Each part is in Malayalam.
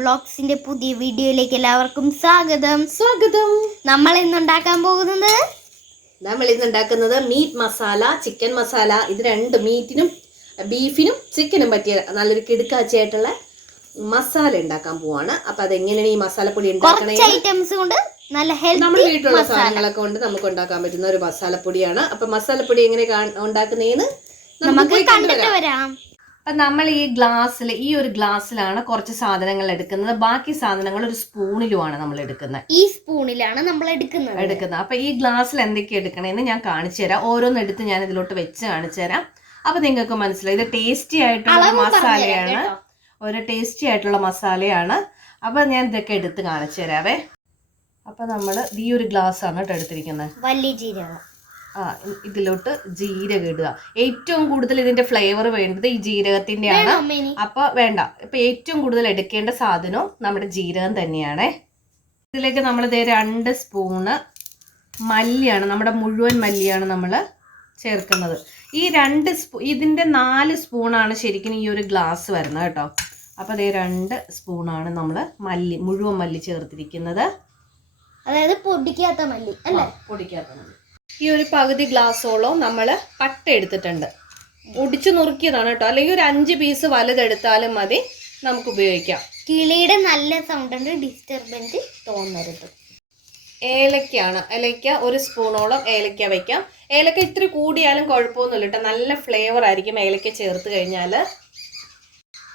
ബ്ലോഗ്സിന്റെ പുതിയ വീഡിയോയിലേക്ക് എല്ലാവർക്കും സ്വാഗതം. നമ്മൾ ഇന്ന് ഉണ്ടാക്കുന്നത് മീറ്റ് മസാല, ചിക്കൻ മസാല. ഇത് രണ്ട് മീറ്റിനും ബീഫിനും ചിക്കനും പറ്റിയ നല്ലൊരു കിടുക്കാച്ചയായിട്ടുള്ള മസാല ഉണ്ടാക്കാൻ പോവാണ്. അപ്പൊ അതെങ്ങനെയാണ് ഈ മസാലപ്പൊടി ഉണ്ടാക്കണേ? ഐറ്റംസ് കൊണ്ട് നല്ല ഹെൽത്തി നമ്മുടെ വീട്ടിലുള്ള സാധനങ്ങളൊക്കെ കൊണ്ട് നമുക്ക് ഉണ്ടാക്കാൻ പറ്റുന്ന ഒരു മസാലപ്പൊടിയാണ്. അപ്പൊ മസാലപ്പൊടി എങ്ങനെ ഉണ്ടാക്കുന്നതെന്ന് നമുക്ക് കണ്ടിട്ട് വരാം. അപ്പൊ നമ്മൾ ഈ ഒരു ഗ്ലാസ്സിലാണ് കുറച്ച് സാധനങ്ങൾ എടുക്കുന്നത്. ബാക്കി സാധനങ്ങൾ ഒരു സ്പൂണിലുമാണ് നമ്മൾ എടുക്കുന്നത്. ഈ സ്പൂണിലാണ് നമ്മൾ എടുക്കുന്നത്. അപ്പൊ ഈ ഗ്ലാസ്സിൽ എന്തൊക്കെയാണ് എടുക്കണേന്ന് ഞാൻ കാണിച്ചു തരാം. ഓരോന്ന് എടുത്ത് ഞാൻ ഇതിലോട്ട് വെച്ച് കാണിച്ചു തരാം. അപ്പൊ നിങ്ങൾക്ക് മനസ്സിലായി ഇത് ടേസ്റ്റി ആയിട്ടുള്ള മസാലയാണ്. അപ്പൊ ഞാൻ ഇതൊക്കെ എടുത്ത് കാണിച്ചു തരാവേ. അപ്പൊ നമ്മള് ഈ ഒരു ഗ്ലാസ് ആണ് കേട്ടോ എടുത്തിരിക്കുന്നത്. വലിയ ജീരകം. ഇതിലോട്ട് ജീരകം ഇടുക. ഏറ്റവും കൂടുതൽ ഇതിന്റെ ഫ്ലേവർ വേണ്ടത് ഈ ജീരകത്തിന്റെയാണ്. അപ്പൊ വേണ്ട, ഇപ്പൊ ഏറ്റവും കൂടുതൽ എടുക്കേണ്ട സാധനവും നമ്മുടെ ജീരകം തന്നെയാണ്. ഇതിലേക്ക് നമ്മൾ 2 സ്പൂണ് മല്ലിയാണ്, നമ്മുടെ മുഴുവൻ മല്ലിയാണ് നമ്മൾ ചേർക്കുന്നത്. ഈ ഇതിന്റെ 4 സ്പൂണാണ് ശരിക്കും ഈ ഒരു ഗ്ലാസ് വരുന്നത് കേട്ടോ. അപ്പൊ 2 സ്പൂണാണ് നമ്മൾ മുഴുവൻ മല്ലി ചേർത്തിരിക്കുന്നത്. അതായത് പൊടിക്കാത്ത മല്ലി അല്ലേ? പൊടിക്കാത്ത മല്ലി. ഈ ഒരു പകുതി ഗ്ലാസോളം നമ്മൾ പട്ട എടുത്തിട്ടുണ്ട്. ഒടിച്ചു നുറുക്കിയതാണ് കേട്ടോ. അല്ലെങ്കിൽ ഒരു 5 പീസ് വലുതെടുത്താലും മതി, നമുക്ക് ഉപയോഗിക്കാം. കിളിയുടെ നല്ല സൗണ്ട് ഉണ്ട്, ഡിസ്റ്റർബൻസ് തോന്നരുത്. ഏലക്കയാണ്. ഏലക്ക 1 സ്പൂണോളം ഏലക്ക വെക്കാം. ഏലക്ക ഇത്തിരി കൂടിയാലും കുഴപ്പമൊന്നുമില്ല കേട്ടോ. നല്ല ഫ്ലേവർ ആയിരിക്കും ഏലക്ക ചേർത്ത് കഴിഞ്ഞാൽ.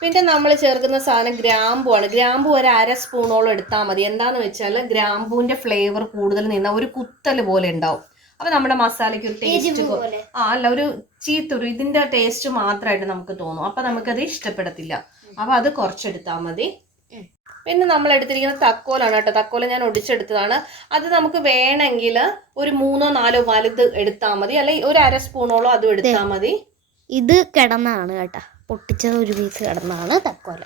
പിന്നെ നമ്മൾ ചേർക്കുന്ന സാധനം ഗ്രാമ്പുവാണ്. ഗ്രാമ്പു ഒരു 1/2 സ്പൂണോളം എടുത്താൽ മതി. എന്താന്ന് വെച്ചാൽ ഗ്രാമ്പൂവിന്റെ ഫ്ലേവർ കൂടുതൽ നിന്ന ഒരു കുത്തൽ പോലെ ഉണ്ടാവും. അപ്പൊ നമ്മുടെ മസാലയ്ക്ക് ഒരു ടേസ്റ്റ് ഒരു ചീത്തൊരു ഇതിന്റെ ടേസ്റ്റ് മാത്രമായിട്ട് നമുക്ക് തോന്നും. അപ്പൊ നമുക്കത് ഇഷ്ടപ്പെടത്തില്ല. അപ്പൊ അത് കുറച്ചെടുത്താൽ മതി. പിന്നെ നമ്മൾ എടുത്തിരിക്കുന്ന തക്കോലാണ് കേട്ടോ. തക്കോല ഞാൻ ഒടിച്ചെടുത്തതാണ്. അത് നമുക്ക് വേണമെങ്കിൽ ഒരു 3-4 വലുത് എടുത്താൽ മതി, അല്ലെങ്കിൽ ഒരു 1/2 സ്പൂണോളം അതും എടുത്താൽ മതി. ഇത് കിടന്നാണ് കേട്ടോ, പൊട്ടിച്ചത് 1 പീസ് കിടന്നാണ് തക്കോല.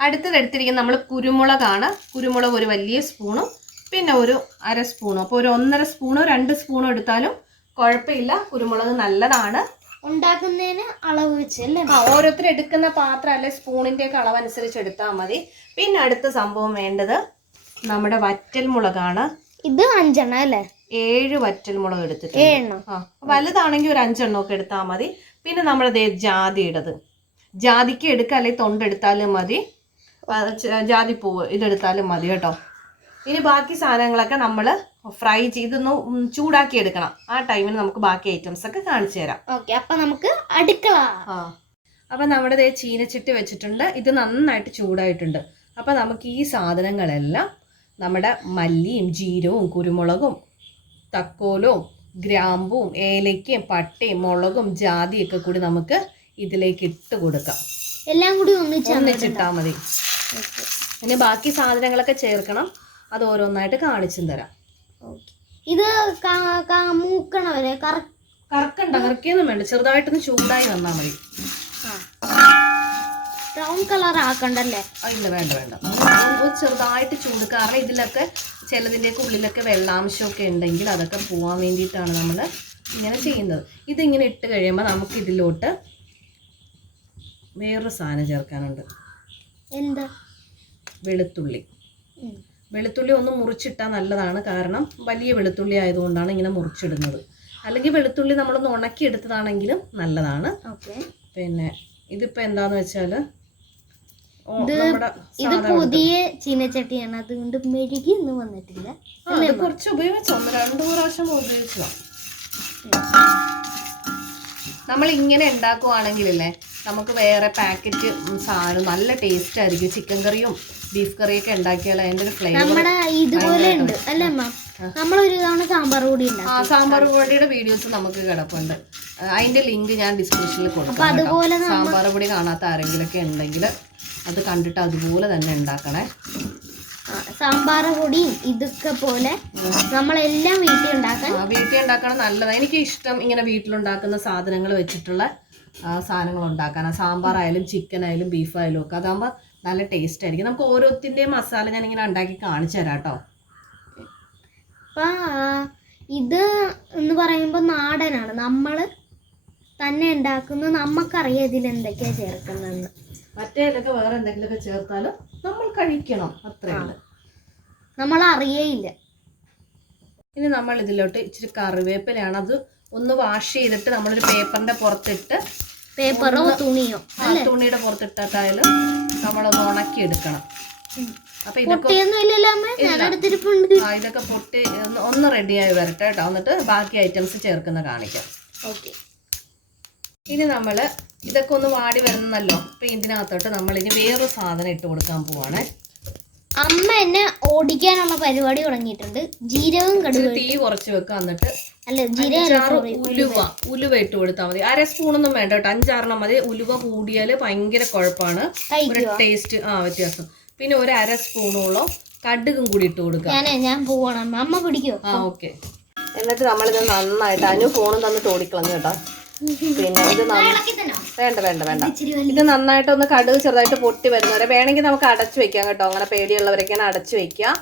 അടുത്തത് എടുത്തിരിക്കുന്നത് നമ്മൾ കുരുമുളകാണ്. കുരുമുളക് ഒരു വലിയ സ്പൂണും പിന്നെ ഒരു 1/2 സ്പൂണും. അപ്പോൾ ഒരു 1.5 സ്പൂണോ 2 സ്പൂണോ എടുത്താലും കുഴപ്പമില്ല. കുരുമുളക് നല്ലതാണ്. ഉണ്ടാക്കുന്നതിന് അളവ് വെച്ചല്ലേ? ഓരോരുത്തർ എടുക്കുന്ന പാത്രം അല്ലെ സ്പൂണിന്റെ ഒക്കെ അളവനുസരിച്ച് എടുത്താൽ മതി. പിന്നെ അടുത്ത സംഭവം വേണ്ടത് നമ്മുടെ വറ്റൽമുളകാണ്. ഇത് 5 എണ്ണം അല്ലേ? 7 വറ്റൽമുളക് എടുത്തിട്ടുണ്ട്. വലുതാണെങ്കിൽ ഒരു 5 എണ്ണം ഒക്കെ എടുത്താൽ മതി. പിന്നെ നമ്മുടെ ജാതിക്ക് എടുക്കുക, അല്ലെങ്കിൽ തൊണ്ടെടുത്താലും മതി. ജാതിപ്പൂവ് ഇതെടുത്താലും മതി കേട്ടോ. ഇനി ബാക്കി സാധനങ്ങളൊക്കെ നമ്മൾ ഫ്രൈ ചെയ്തൊന്ന് ചൂടാക്കി എടുക്കണം. ആ ടൈമിൽ നമുക്ക് ബാക്കി ഐറ്റംസ് ഒക്കെ കാണിച്ചു തരാം. അപ്പൊ നമുക്ക് അടുക്കള. അപ്പൊ നമ്മുടെ ചീനച്ചട്ടി വെച്ചിട്ടുണ്ട്. ഇത് നന്നായിട്ട് ചൂടായിട്ടുണ്ട്. അപ്പൊ നമുക്ക് ഈ സാധനങ്ങളെല്ലാം നമ്മുടെ മല്ലിയും ജീരവും കുരുമുളകും തക്കോലും ഗ്രാമ്പും ഏലക്കയും പട്ടയും മുളകും ജാതിയൊക്കെ കൂടി നമുക്ക് ഇതിലേക്ക് ഇട്ട് കൊടുക്കാം. എല്ലാം കൂടി ഒന്നിച്ചിട്ടാൽ മതി. ഇനി ബാക്കി സാധനങ്ങളൊക്കെ ചേർക്കണം. അത് ഓരോന്നായിട്ട് കാണിച്ചും തരാം. ഇത് മൂക്കണവരെ കറക്കിയൊന്നും വേണ്ട, ചെറുതായിട്ടൊന്ന് ചൂടായി വന്നാൽ മതി. ബ്രൗൺ കളർ ആക്കണ്ടല്ലേ? ഇല്ല, വേണ്ട. ചെറുതായിട്ട് ചൂട്, കാരണം ഇതിലൊക്കെ ചിലതിൻ്റെയൊക്കെ ഉള്ളിലൊക്കെ വെള്ളാംശമൊക്കെ ഉണ്ടെങ്കിൽ അതൊക്കെ പോവാൻ വേണ്ടിയിട്ടാണ് നമ്മൾ ഇങ്ങനെ ചെയ്യുന്നത്. ഇതിങ്ങനെ ഇട്ട് കഴിയുമ്പോൾ നമുക്ക് ഇതിലോട്ട് വേറൊരു സാധനം ചേർക്കാനുണ്ട്. എന്താ? വെളുത്തുള്ളി ഒന്ന് മുറിച്ചിട്ടാൽ നല്ലതാണ്. കാരണം വലിയ വെളുത്തുള്ളി ആയതുകൊണ്ടാണ് ഇങ്ങനെ മുറിച്ചിടുന്നത്. അല്ലെങ്കിൽ വെളുത്തുള്ളി നമ്മളൊന്ന് ഉണക്കി എടുത്തതാണെങ്കിലും നല്ലതാണ്. പിന്നെ ഇതിപ്പോ എന്താന്ന് വെച്ചാല് ഇത് പുതിയ ചീനച്ചട്ടിയാണ്, അതുകൊണ്ട് മെഴുകി ഒന്നും വന്നിട്ടില്ല. കുറച്ച് ഉപയോഗിച്ചോ, 1-2 പ്രാവശ്യം ഉപയോഗിച്ചോ. നമ്മൾ ഇങ്ങനെ ഉണ്ടാക്കുവാണെങ്കിലല്ലേ നമുക്ക് വേറെ പാക്കറ്റ് സാധനം നല്ല ടേസ്റ്റ് ആയിരിക്കും. ചിക്കൻ കറിയും ബീഫ് കറിയൊക്കെ ഉണ്ടാക്കിയാൽ അതിന്റെ ഒരു ഫ്ലേവർ ഇതുപോലെ ഉണ്ട് അല്ലേ? നമ്മളൊരു തവണ സാമ്പാർ പൊടിയുടെ വീഡിയോസ് നമുക്ക് കിടപ്പുണ്ട്. അതിന്റെ ലിങ്ക് ഞാൻ ഡിസ്ക്രിപ്ഷനിൽ കൊടുക്കാം. സാമ്പാർ പൊടി കാണാത്ത ആരെങ്കിലൊക്കെ ഉണ്ടെങ്കിൽ അത് കണ്ടിട്ട് അതുപോലെ തന്നെ ഉണ്ടാക്കണേ. സാമ്പാർ പൊടിയും ഇതൊക്കെ പോലെ നമ്മളെല്ലാം വീട്ടിൽ ഉണ്ടാക്കണം. നല്ലതാണ്. എനിക്ക് ഇഷ്ടം ഇങ്ങനെ വീട്ടിലുണ്ടാക്കുന്ന സാധനങ്ങൾ വെച്ചിട്ടുള്ള സാധനങ്ങൾ ഉണ്ടാക്കാനാണ്. സാമ്പാറായാലും ചിക്കൻ ആയാലും ബീഫായാലും ഒക്കെ അതാകുമ്പോൾ നല്ല ടേസ്റ്റ് ആയിരിക്കും. നമുക്ക് ഓരോത്തിൻ്റെയും മസാല ഞാൻ ഇങ്ങനെ ഉണ്ടാക്കി കാണിച്ചു തരാം കേട്ടോ. ഇത് എന്ന് പറയുമ്പോൾ നാടനാണ്, നമ്മൾ തന്നെ ഉണ്ടാക്കുന്നത്. നമുക്കറിയാം ഇതിൽ എന്തൊക്കെയാണ് ചേർക്കുന്നതെന്ന്. മറ്റേലൊക്കെ വേറെ എന്തെങ്കിലുമൊക്കെ ചേർത്താലും നമ്മൾ കഴിക്കണം, അത്രയുണ്ട്. നമ്മൾ അറിയേയില്ല. ഇനി നമ്മൾ ഇതിലോട്ട് ഇച്ചിരി കറിവേപ്പിലയാണ്, അത് ഒന്ന് വാഷ് ചെയ്തിട്ട് നമ്മളൊരു പേപ്പറിന്റെ പുറത്തിട്ട്, പേപ്പറോ തുണിയോ, തുണിയുടെ പുറത്തിട്ടായാലും നമ്മളൊന്ന് ഉണക്കി എടുക്കണം. അപ്പൊ ഇതൊക്കെ പൊട്ടി ഒന്ന് റെഡിയായി വരട്ടെ കേട്ടോ. എന്നിട്ട് ബാക്കി ഐറ്റംസ് ചേർക്കുന്ന കാണിക്കാം. ഇനി നമ്മൾ ഇതൊക്കെ ഒന്ന് വാടി വരുന്നല്ലോ. അപ്പൊ ഇതിനകത്തോട്ട് നമ്മൾ ഇനി വേറൊരു സാധനം ഇട്ട് കൊടുക്കാൻ പോവാണ്. അമ്മ എന്നെ ഓടിക്കാനുള്ള പരിപാടി തുടങ്ങിയിട്ടുണ്ട്. ജീരകം കടുക് തീ കുറച്ച് വെക്കുക. എന്നിട്ട് ഉലുവ ഇട്ട് കൊടുത്താൽ മതി. 1/2 സ്പൂണൊന്നും വേണ്ട കേട്ടോ, 5-6 മതി. ഉലുവ കൂടിയാൽ ഭയങ്കര കുഴപ്പമാണ്, ഒരു ടേസ്റ്റ് വ്യത്യാസം. പിന്നെ 1/2 സ്പൂണോളം കടുകും കൂടി ഇട്ട് കൊടുക്കുക. ഞാൻ പോവണം, അമ്മ പിടിക്കോ? ഓക്കെ. എന്നിട്ട് നമ്മളിത് നന്നായിട്ട് അതിന് ഫോണും തന്ന് തോടിക്കളഞ്ഞു കേട്ടോ. പിന്നെ ഇത് വേണ്ട ഇത് നന്നായിട്ടൊന്ന് കടുക് ചെറുതായിട്ട് പൊട്ടി വരുന്നവരെ വേണമെങ്കിൽ നമുക്ക് അടച്ചു വെക്കാം കേട്ടോ. അങ്ങനെ പേടിയുള്ളവരൊക്കെയാണ് അടച്ചു വെക്കാം.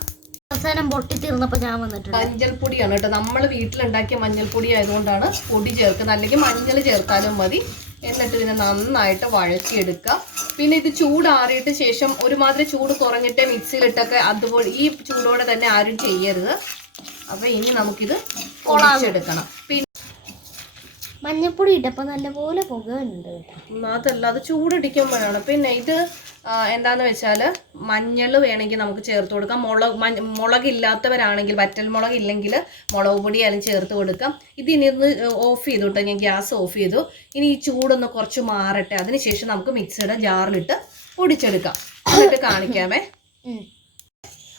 അവസാനം പൊട്ടി തീർന്നപ്പോ ഞാൻ വന്നിട്ടുണ്ട്. മഞ്ഞൾപ്പൊടിയാണ് കേട്ടോ, നമ്മൾ വീട്ടിലുണ്ടാക്കിയ മഞ്ഞൾപ്പൊടി ആയതുകൊണ്ടാണ് പൊടി ചേർക്കുന്നത്, അല്ലെങ്കിൽ മഞ്ഞൾ ചേർത്താലും മതി. എന്നിട്ട് ഇതിനെ നന്നായിട്ട് വഴറ്റിയെടുക്കുക. പിന്നെ ഇത് ചൂടാറിയിട്ട് ശേഷം ഒരുമാതിരി ചൂട് കുറഞ്ഞിട്ട് മിക്സിയിലിട്ടൊക്കെ അതുപോലെ ഈ ചൂടോടെ തന്നെ ആരും ചെയ്യരുത്. അപ്പൊ ഇനി നമുക്കിത് പൊടിച്ചെടുക്കണം. പിന്നെ മഞ്ഞപ്പൊടി ഇട്ടപ്പോ നല്ലപോലെ പുകയുണ്ട്. അതല്ല, അത് ചൂടിടിക്കുമ്പോഴാണ്. പിന്നെ ഇത് എന്താന്ന് വെച്ചാല് മഞ്ഞൾ വേണമെങ്കിൽ നമുക്ക് ചേർത്ത് കൊടുക്കാം. മുളകില്ലാത്തവരാണെങ്കിൽ, വറ്റൽ മുളക് ഇല്ലെങ്കിൽ മുളക് പൊടി ആയാലും ചേർത്ത് കൊടുക്കാം. ഇതിനി ഓഫ് ചെയ്തു കേട്ടോ, ഞാൻ ഗ്യാസ് ഓഫ് ചെയ്തു. ഇനി ഈ ചൂടൊന്ന് കുറച്ച് മാറട്ടെ, അതിനുശേഷം നമുക്ക് മിക്സിയുടെ ജാറിലിട്ട് പൊടിച്ചെടുക്കാം. എന്നിട്ട് കാണിക്കാമേ.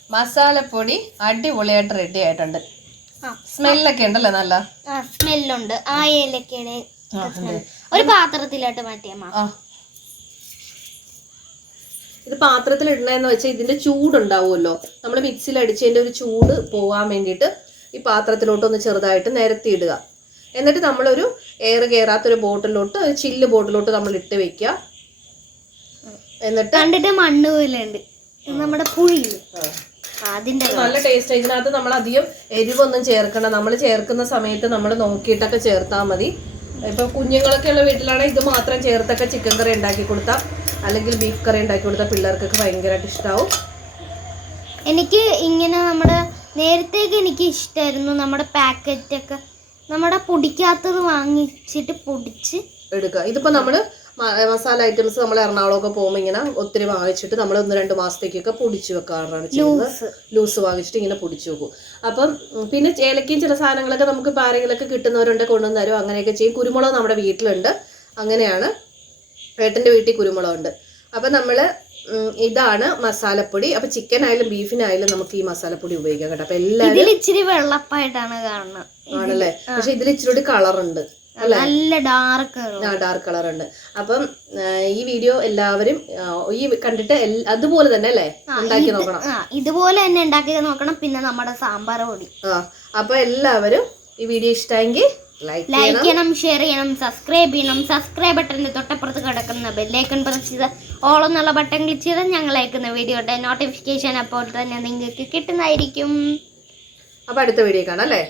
മസാലപ്പൊടി അടിപൊളിയായിട്ട് റെഡി ആയിട്ടുണ്ട്. സ്മെല്ലൊക്കെ ഉണ്ടല്ലോ, നല്ല സ്മെല്ലുണ്ട്. ആ ഏലക്കയുടെ ഒരു പാത്രത്തിലോട്ട് മാറ്റിയമ്മ. ഇത് പാത്രത്തിൽ ഇടണെന്ന് വെച്ചാൽ ഇതിന്റെ ചൂടുണ്ടാവുമല്ലോ, നമ്മൾ മിക്സിയിൽ അടിച്ചതിന്റെ ഒരു ചൂട് പോകാൻ വേണ്ടിയിട്ട് ഈ പാത്രത്തിലോട്ടൊന്ന് ചെറുതായിട്ട് നിരത്തി ഇടുക. എന്നിട്ട് നമ്മളൊരു എയർ കയറാത്തൊരു ബോട്ടിലോട്ട്, ഒരു ചില്ല് ബോട്ടിലോട്ട് നമ്മൾ ഇട്ട് വെക്കുക. എന്നിട്ട് കണ്ടിട്ട് മണ്ണ് പോലെ ഉണ്ട് നമ്മുടെ പുളി, അതിന്റെ നല്ല ടേസ്റ്റ്. ഇതിനകത്ത് നമ്മൾ അധികം എരിവൊന്നും ചേർക്കണം. നമ്മൾ ചേർക്കുന്ന സമയത്ത് നമ്മൾ നോക്കിയിട്ടൊക്കെ ചേർത്താൽ മതി. ഇപ്പൊ കുഞ്ഞുങ്ങളൊക്കെ ഉള്ള വീട്ടിലാണെങ്കിൽ ഇത് മാത്രം ചേർത്തൊക്കെ ചിക്കൻ കറി ഉണ്ടാക്കി കൊടുത്താൽ, അല്ലെങ്കിൽ ബീഫ് കറി ഉണ്ടാക്കി കൊടുത്താൽ പിള്ളേർക്കൊക്കെ ഭയങ്കരമായിട്ട് ഇഷ്ടാവും. എനിക്ക് ഇങ്ങനെ നമ്മുടെ നേരത്തേക്ക് എനിക്ക് ഇഷ്ടമായിരുന്നു നമ്മുടെ പാക്കറ്റൊക്കെ നമ്മുടെ പൊടിക്കാത്തത് വാങ്ങിച്ചിട്ട് പൊടിച്ച് എടുക്കുക. ഇതിപ്പോ നമ്മള് മസാല ഐറ്റംസ് നമ്മൾ എറണാകുളമൊക്കെ പോകുമ്പോൾ ഇങ്ങനെ ഒത്തിരി വാങ്ങിച്ചിട്ട് നമ്മൾ 1-2 മാസത്തേക്കൊക്കെ പൊടിച്ചു വെക്കാറാണ് ചെയ്യുന്നത്. ലൂസ് വാങ്ങിച്ചിട്ട് ഇങ്ങനെ പൊടിച്ചു വെക്കും. അപ്പം പിന്നെ ഏലക്കയും ചില സാധനങ്ങളൊക്കെ നമുക്ക് ഇപ്പോൾ ആരെങ്കിലൊക്കെ കിട്ടുന്നവരുണ്ട്, കൊണ്ടുവന്ന് തരും, അങ്ങനെയൊക്കെ ചെയ്യും. കുരുമുളക് നമ്മുടെ വീട്ടിലുണ്ട്, അങ്ങനെയാണ്. ഏട്ടൻ്റെ വീട്ടിൽ കുരുമുളകുണ്ട്. അപ്പം നമ്മൾ ഇതാണ് മസാലപ്പൊടി. അപ്പൊ ചിക്കൻ ആയാലും ബീഫിനായാലും നമുക്ക് ഈ മസാലപ്പൊടി ഉപയോഗിക്കാം കേട്ടോ. അപ്പൊ എല്ലാവരും ഇച്ചിരി വെള്ളപ്പായിട്ടാണ് കാണുന്നത് ആണല്ലേ, പക്ഷെ ഇതിൽ ഇച്ചിരി കളറുണ്ട് അല്ലേ, നല്ല ഡാർക്ക് കളർ ഉണ്ട്. അപ്പം ഈ വീഡിയോ എല്ലാവരും ഈ കണ്ടിട്ട് അതുപോലെ തന്നെ അല്ലേ ഉണ്ടാക്കി നോക്കണം. ഇതുപോലെ തന്നെ ഉണ്ടാക്കി നോക്കണം. പിന്നെ നമ്മുടെ സാമ്പാർ പൊടി. അപ്പൊ എല്ലാവരും ഈ വീഡിയോ ഇഷ്ടമെങ്കിൽ ലൈക്ക് ചെയ്യണം, ഷെയർ ചെയ്യണം, സബ്സ്ക്രൈബ് ചെയ്യണം. സബ്സ്ക്രൈബ് ബട്ടണിന്റെ തൊട്ടപ്പുറത്ത് കിടക്കുന്ന ബെല്ലൈക്കൺ പ്രസ് ചെയ്ത് ഓൾ എന്നുള്ള ബട്ടൺ ക്ലിക്ക് ചെയ്താൽ ഞങ്ങൾ അയക്കുന്ന വീഡിയോയുടെ നോട്ടിഫിക്കേഷൻ അപ്പോൾ തന്നെ നിങ്ങൾക്ക് കിട്ടുന്നതായിരിക്കും. അപ്പൊ അടുത്ത വീഡിയോ കാണാം അല്ലേ.